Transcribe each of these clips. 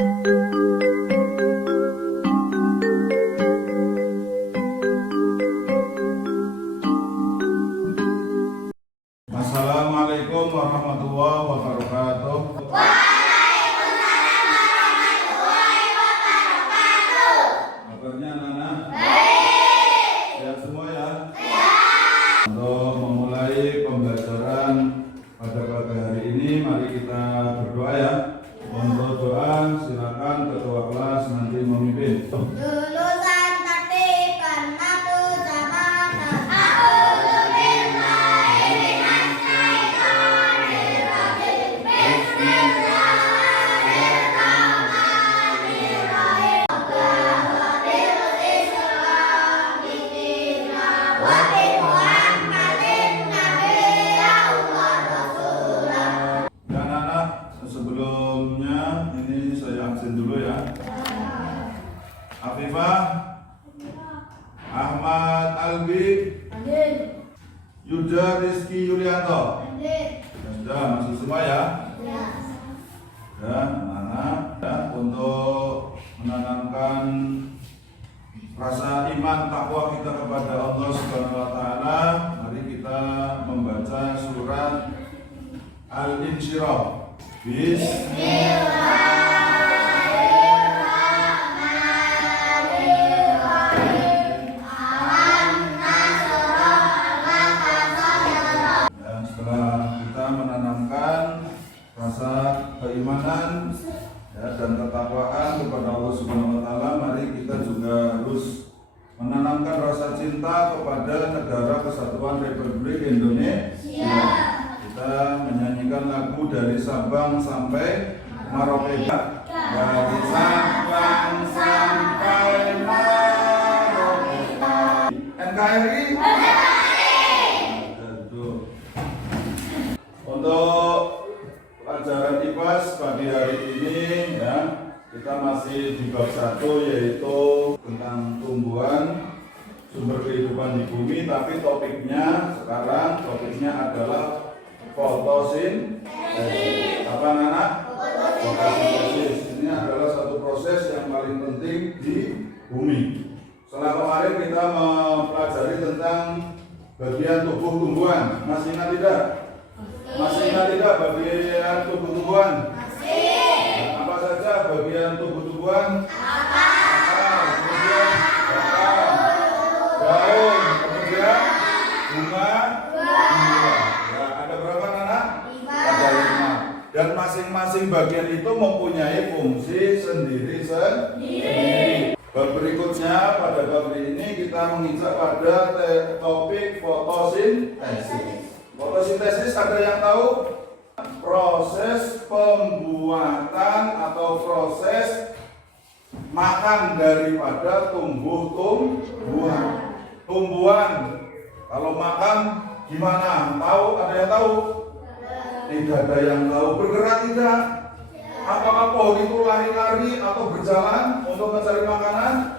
Assalamualaikum warahmatullahi wabarakatuh. Waalaikumsalam warahmatullahi wabarakatuh. Kabarnya anak-anak? Baik. Sehat semua ya? Sehat. Untuk memulai pembelajaran pada pagi hari ini, mari kita berdoa ya. Untuk doa, silakan ketua kelas nanti memimpin. Lulusan taktik karena kesabaran. A'udzu billahi minasy syaithanir rajim. Bismillahirrahmanirrahim. Alhamdulillahil Islam dinina wa bi Muhammadin nabiyyan wa rasulah. Ya anak-anak, sebelumnya ini saya absen dulu ya. Afifah, Ahmad Albi, Hadir. Yuda Rizky Yulianto. Hadir. Sudah masuk semua ya? Ya. Dan anak ya, untuk menanamkan rasa iman takwa kita kepada Allah Subhanahu wa taala, mari kita membaca surat Al-Insyirah. Dan setelah kita menanamkan rasa keimanan ya, dan ketakwaan kepada Allah Subhanahu wa taala, mari kita juga harus menanamkan rasa cinta kepada Negara Kesatuan Republik Indonesia. Kita menyanyikan lagu dari Sabang sampai Merauke. Dari Sabang sampai Merauke. NKRI. Untuk pelajaran IPAS pagi hari ini ya, kita masih di bab 1 yaitu tentang tumbuhan sumber kehidupan di bumi, tapi topiknya adalah fotosintesis. Apa anak? Fotosintesis. Ini adalah satu proses yang paling penting di bumi. Setelah kemarin kita mempelajari tentang bagian tubuh tumbuhan. Masih ingat tidak? Masih ingat tidak bagian tubuh tumbuhan? Masih. Apa saja bagian tubuh tumbuhan? Kemudian daun, kemudian bunga. Ya, ada berapa anak? 5. Dan masing-masing bagian itu mempunyai fungsi sendiri-sendiri. Berikutnya pada bab ini kita menginjak pada topik fotosintesis. Fotosintesis ada yang tahu? Proses pembuatan atau proses makan daripada tumbuhan. Tumbuhan kalau makan gimana? Tahu? Ada yang tahu? Tidak ada yang tahu. Bergerak tidak? Apakah pohon itu lari-lari atau berjalan untuk mencari makanan?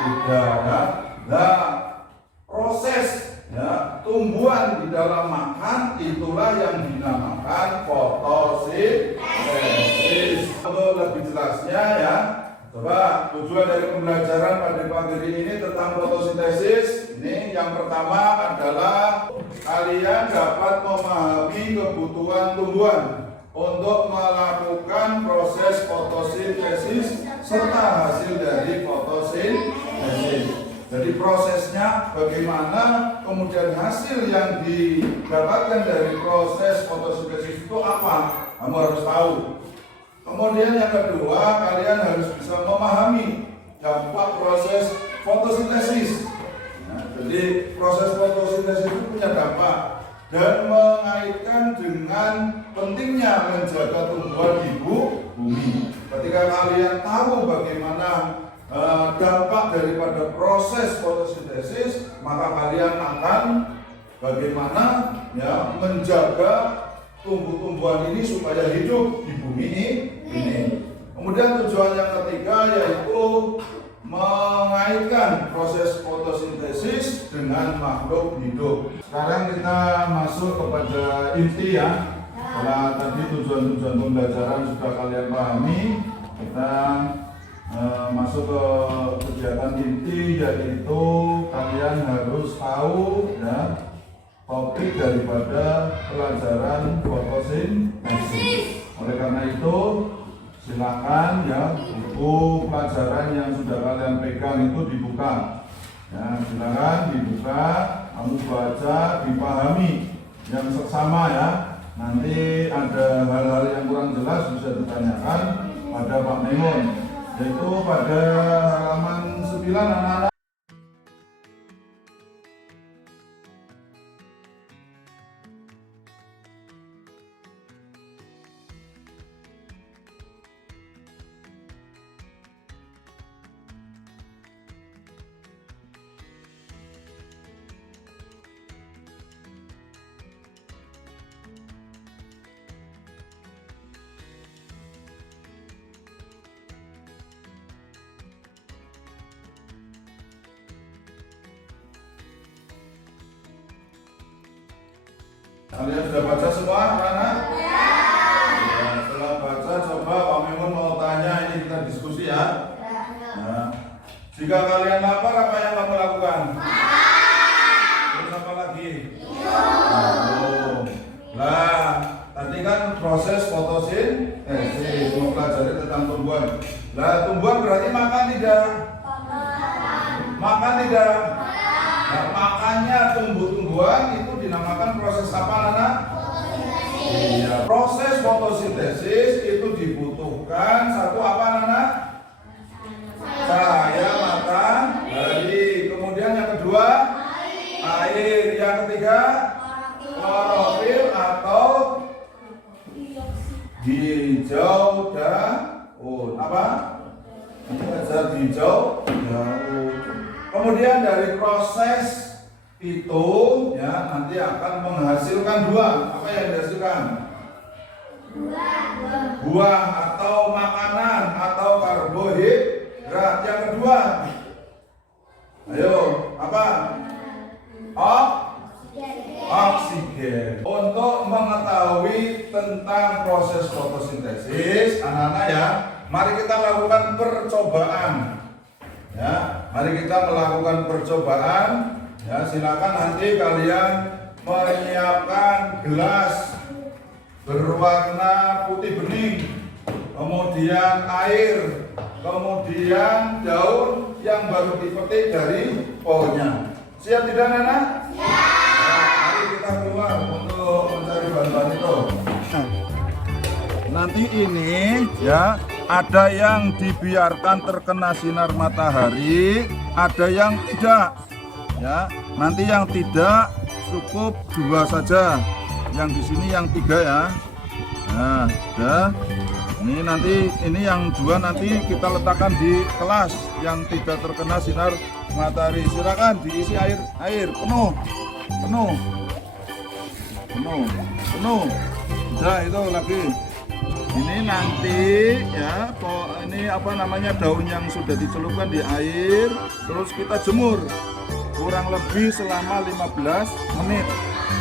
Tidak. Nah, proses ya, tumbuhan di dalam makan itulah yang dinamakan fotosintesis. Untuk lebih jelasnya ya, coba tujuan dari pembelajaran pada pagi ini tentang fotosintesis. Ini yang pertama adalah kalian dapat memahami kebutuhan tumbuhan untuk melakukan proses fotosintesis serta hasil dari fotosintesis. Jadi prosesnya bagaimana, kemudian hasil yang didapatkan dari proses fotosintesis itu apa? Kamu harus tahu. Kemudian yang kedua, kalian harus bisa memahami dampak proses fotosintesis. Nah, jadi proses fotosintesis itu punya dampak dan mengaitkan dengan pentingnya menjaga tumbuhan di bumi. Ketika kalian tahu bagaimana dampak daripada proses fotosintesis, maka kalian akan bagaimana ya menjaga tumbuh-tumbuhan ini supaya hidup di bumi ini. Kemudian tujuan yang ketiga yaitu mengaitkan proses fotosintesis dengan makhluk hidup. Sekarang kita masuk kepada inti ya. Setelah tadi tujuan-tujuan pembelajaran sudah kalian pahami, kita masuk ke kegiatan inti, yaitu kalian harus tahu ya topik daripada pelajaran fotosintesis. Oleh karena itu silakan ya buku pelajaran yang sudah kalian pegang itu dibuka. Ya, silakan dibuka, kamu baca, dipahami yang seksama ya. Nanti ada hal-hal yang kurang jelas bisa ditanyakan pada Pak Memun, yaitu pada halaman 9 anak-anak. Kalian sudah baca semua, anak-anak? Ya. Setelah baca, coba Pak Memun mau tanya, ini kita diskusi ya. Nah, jika kalian lapar, apa yang kamu lakukan? Terus apa lagi? Lah, tadi kan proses fotosintesis, mempelajari tentang tumbuhan. Lah, tumbuhan berarti makan tidak? Makan tidak? Nah, makanya tumbuh-tumbuhan itu dinamakan proses apa, anak? Iya, proses fotosintesis itu dibutuhkan satu apa, anak? Cahaya matahari. Kemudian yang kedua, air. Yang ketiga, klorofil atau hijau daun. Apa? Hijau daun. Kemudian dari proses itu ya nanti akan menghasilkan buah. Apa yang dihasilkan? Buah atau makanan atau karbohidrat. Yang kedua, ayo apa? Oksigen. Untuk mengetahui tentang proses fotosintesis, anak-anak ya, mari kita lakukan percobaan. Ya, mari kita melakukan percobaan. Ya, silakan nanti kalian menyiapkan gelas berwarna putih bening, kemudian air, kemudian daun yang baru dipetik dari pohonnya. Siap tidak, Nana? Siap. Nah, mari kita keluar untuk mencari bahan-bahan itu. Nanti ini ya ada yang dibiarkan terkena sinar matahari, ada yang tidak. Ya, nanti yang tidak cukup 2 saja. Yang di sini yang 3 ya. Nah, sudah. Ini nanti ini yang 2 nanti kita letakkan di kelas yang tidak terkena sinar matahari. Silakan diisi air penuh. Sudah, itu lagi. Ini nanti ya, ini apa namanya, daun yang sudah dicelupkan di air, terus kita jemur kurang lebih selama 15 menit.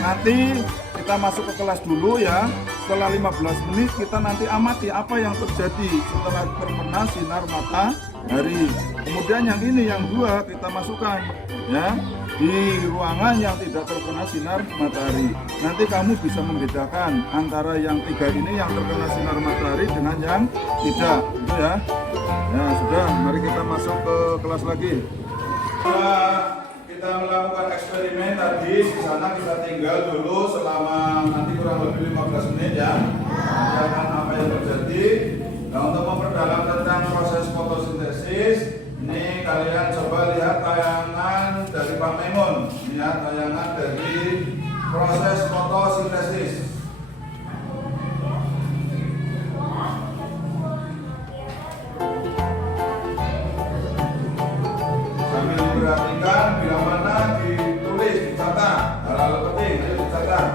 Nanti kita masuk ke kelas dulu ya. Setelah 15 menit kita nanti amati apa yang terjadi setelah terkena sinar matahari. Kemudian yang ini yang 2 kita masukkan ya di ruangan yang tidak terkena sinar matahari. Nanti kamu bisa membedakan antara yang 3 ini yang terkena sinar matahari dengan yang tidak, gitu ya. Ya sudah, mari kita masuk ke kelas lagi. Kita melakukan eksperimen tadi, di sana kita tinggal dulu selama nanti kurang lebih 15 menit ya. Lihat apa yang terjadi. Nah, untuk memperdalam tentang proses fotosintesis, ini kalian coba lihat tayangan dari Pak Memun. Lihat tayangan dari proses fotosintesis. Sambil diperhatikan bila mana ditulis, dicatat. Hal-hal penting, ayo dicatat.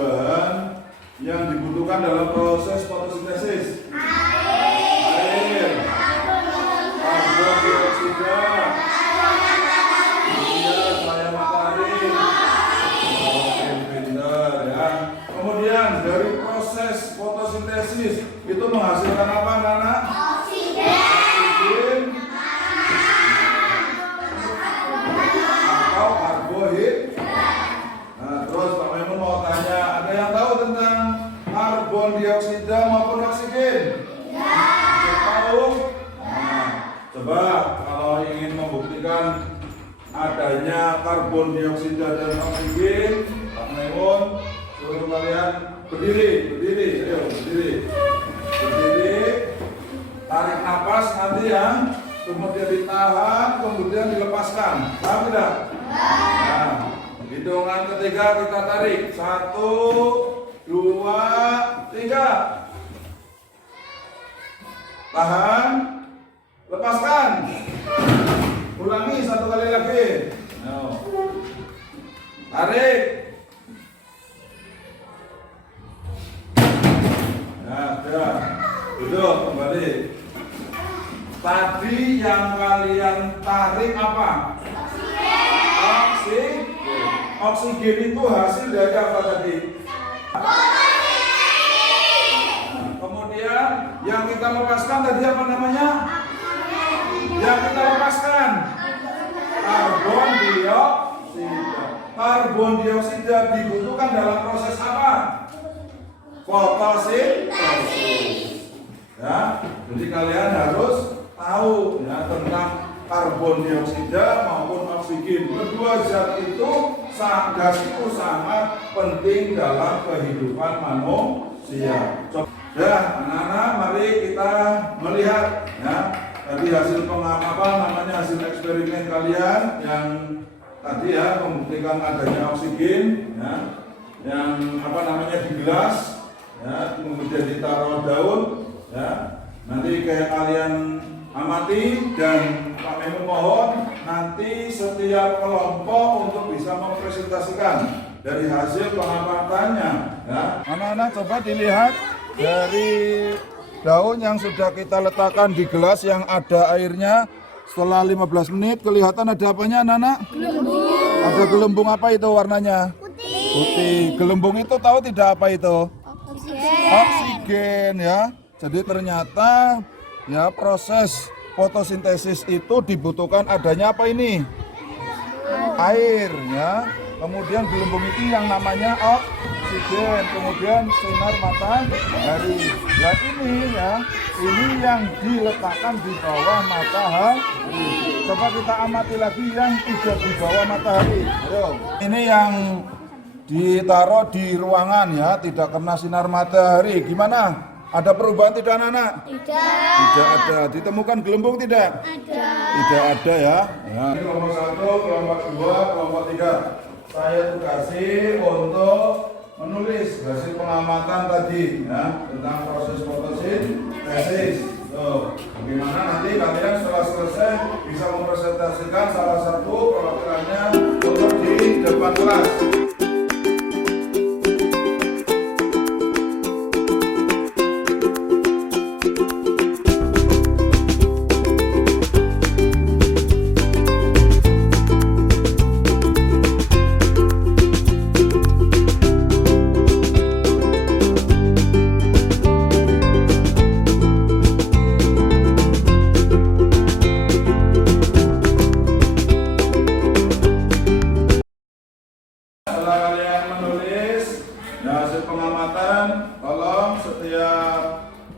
bahan yang dibutuhkan dalam proses fotosintesis? Air, karbon dioksida, cahaya matahari. Oke, benar ya. Kemudian dari proses fotosintesis itu menghasilkan apa, anak-anak? Oksigen atau karbohidrat. Nah, terus Pak Maimun mau tanya, ada yang tahu tentang karbon dioksida maupun oksigen? Tahu? Nah, coba kalau ingin membuktikan adanya karbon dioksida dan oksigen, Pak Maimun suruh kalian berdiri, ayo berdiri, tarik nafas nanti ya, kemudian ditahan, kemudian dilepaskan, paham tidak? Nah, hitungan ketiga kita tarik, 1, 2, 3, tahan, lepaskan, ulangi 1 kali lagi, tarik. Nah, sudah. Duduk kembali. Tadi yang kalian tarik apa? Oksigen. Oksigen itu hasil dari apa tadi? Nah, kemudian yang kita lepaskan tadi apa namanya? Yang kita lepaskan karbon dioksida. Karbon dioksida dibutuhkan dalam proses apa? Fotosintesis. Ya, jadi kalian harus tahu ya tentang karbon dioksida maupun oksigen. Kedua zat itu gas itu sangat penting dalam kehidupan manusia. Ya, anak-anak, mari kita melihat ya tadi hasil hasil eksperimen kalian yang tadi ya membuktikan adanya oksigen ya, yang di gelas. Ya, kemudian ditaruh daun ya. Nanti kayak kalian amati dan Pak Maimun mohon nanti setiap kelompok untuk bisa mempresentasikan dari hasil pengamatannya ya. Anak-anak coba dilihat dari daun yang sudah kita letakkan di gelas yang ada airnya. Setelah 15 menit kelihatan ada apanya, anak-anak? Gelembung. Ada gelembung apa itu warnanya? Putih. Gelembung itu tahu tidak apa itu? Oksigen ya. Jadi ternyata ya proses fotosintesis itu dibutuhkan adanya apa ini? Air ya. Kemudian gelembung itu yang namanya oksigen. Kemudian sinar matahari. Ya ini ya. Ini yang diletakkan di bawah matahari. Coba kita amati lagi yang tidak di bawah matahari. Ayo. Ini yang ditaruh di ruangan ya, tidak kena sinar matahari. Gimana? Ada perubahan tidak, anak-anak? Tidak ada. Ditemukan gelembung tidak? Tidak ada ya. Ini kelompok 1, kelompok 2, kelompok 3. Saya tugasi untuk menulis hasil pengamatan tadi ya tentang proses fotosintesis. Bagaimana nanti kalian setelah selesai bisa mempresentasikan salah satu perwakilannya untuk di depan kelas.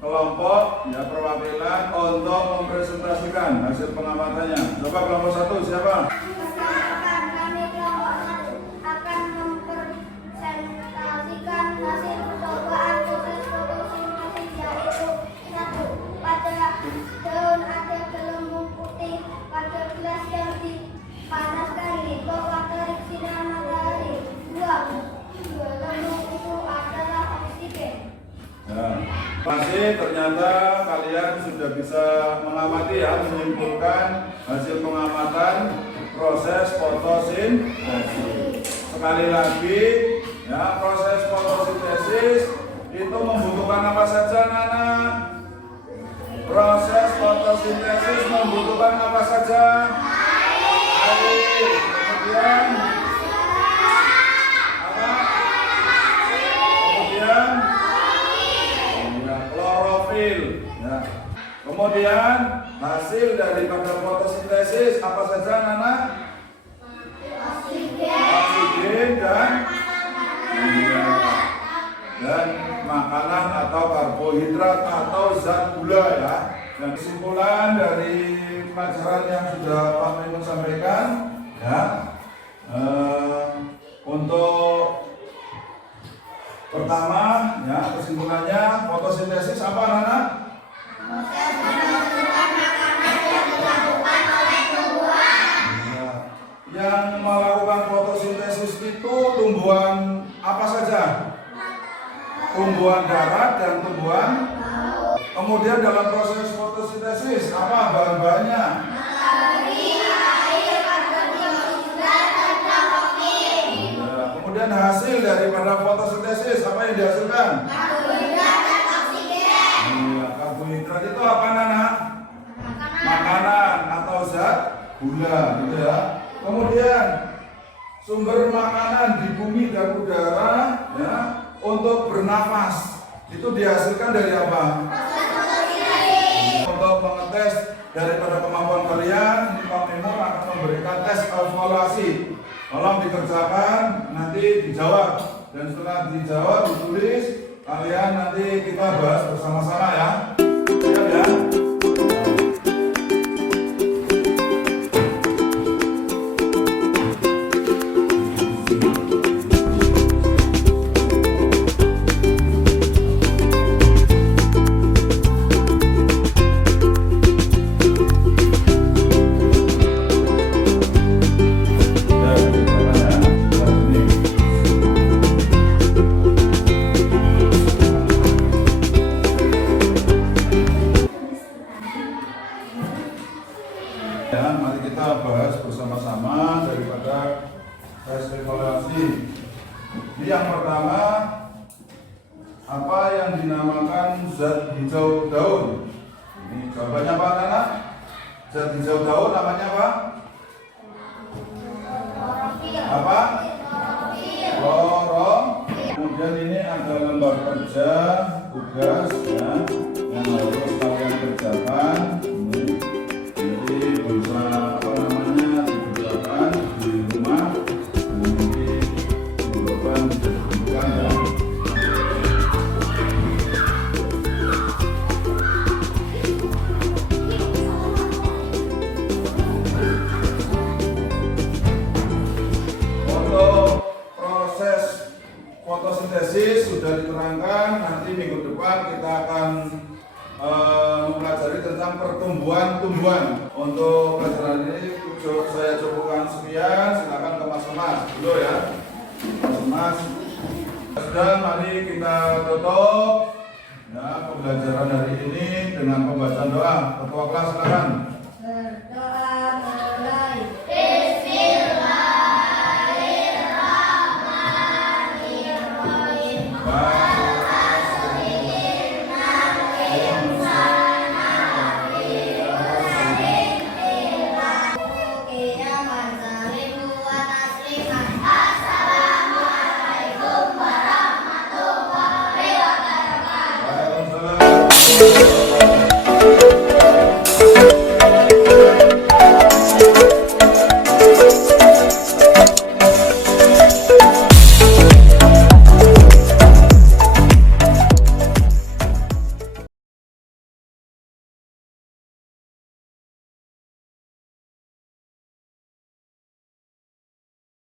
Kelompok ya perwakilan untuk mempresentasikan hasil pengamatannya. Coba kelompok 1 siapa? Kami kelompok 1 akan mempresentasikan hasil percobaan proses fotosintesis, yaitu 1. Pada daun ada gelembung putih, pada gelas yang dipanaskan di bawah terik sinar matahari. 2. Gelembung itu adalah oksigen. Ya. Masih ternyata kalian sudah bisa mengamati ya, menyimpulkan hasil pengamatan proses fotosintesis. Sekali lagi Ya, proses fotosintesis itu membutuhkan apa saja, Nana? Proses fotosintesis membutuhkan apa saja? Air. Kemudian apa? Kemudian ya, klorofil. Ya. Kemudian hasil daripada fotosintesis apa saja, Nana? Oksigen dan makanan atau karbohidrat atau zat gula ya. Dan kesimpulan dari pelajaran yang sudah Pak Maimun sampaikan ya, untuk pertama ya, kesimpulannya fotosintesis apa, Nana? Yang melakukan fotosintesis itu tumbuhan apa saja? Tumbuhan darat dan tumbuhan. Kemudian dalam proses fotosintesis apa bahan-bahannya? Kemudian hasil daripada fotosintesis apa yang dihasilkan? Karbohidrat itu apa, Nana? Makanan atau zat gula gitu ya. Kemudian sumber makanan di bumi dan udara ya, untuk bernafas itu dihasilkan dari apa? Untuk mengetes daripada kemampuan kalian, Pak Maimun akan memberikan tes evaluasi. Tolong dikerjakan, nanti dijawab, dan setelah dijawab ditulis, kalian nanti kita bahas bersama-sama ya. Siap ya? Ya, mari kita bahas bersama-sama daripada tes evaluasi. Ini yang pertama, apa yang dinamakan zat hijau daun? Ini jawabannya apa, Nana? Zat hijau daun namanya apa? Apa? Klorofil. Kemudian ini ada lembar kerja, tugas ya, yang harus kalian kerjakan. Bisa apa namanya dikerjakan di rumah, nanti dilakukan ditunjukkan ya. Untuk proses fotosintesis sudah diterangkan, nanti minggu depan kita akan mempelajari tentang pertumbuhan-tumbuhan. Untuk pelajaran ini saya cukupkan sekian, silakan ke Mas dulu ya. Mas. Dan mari kita tutup ya, pembelajaran hari ini dengan pembacaan doa. Ketua kelas silakan.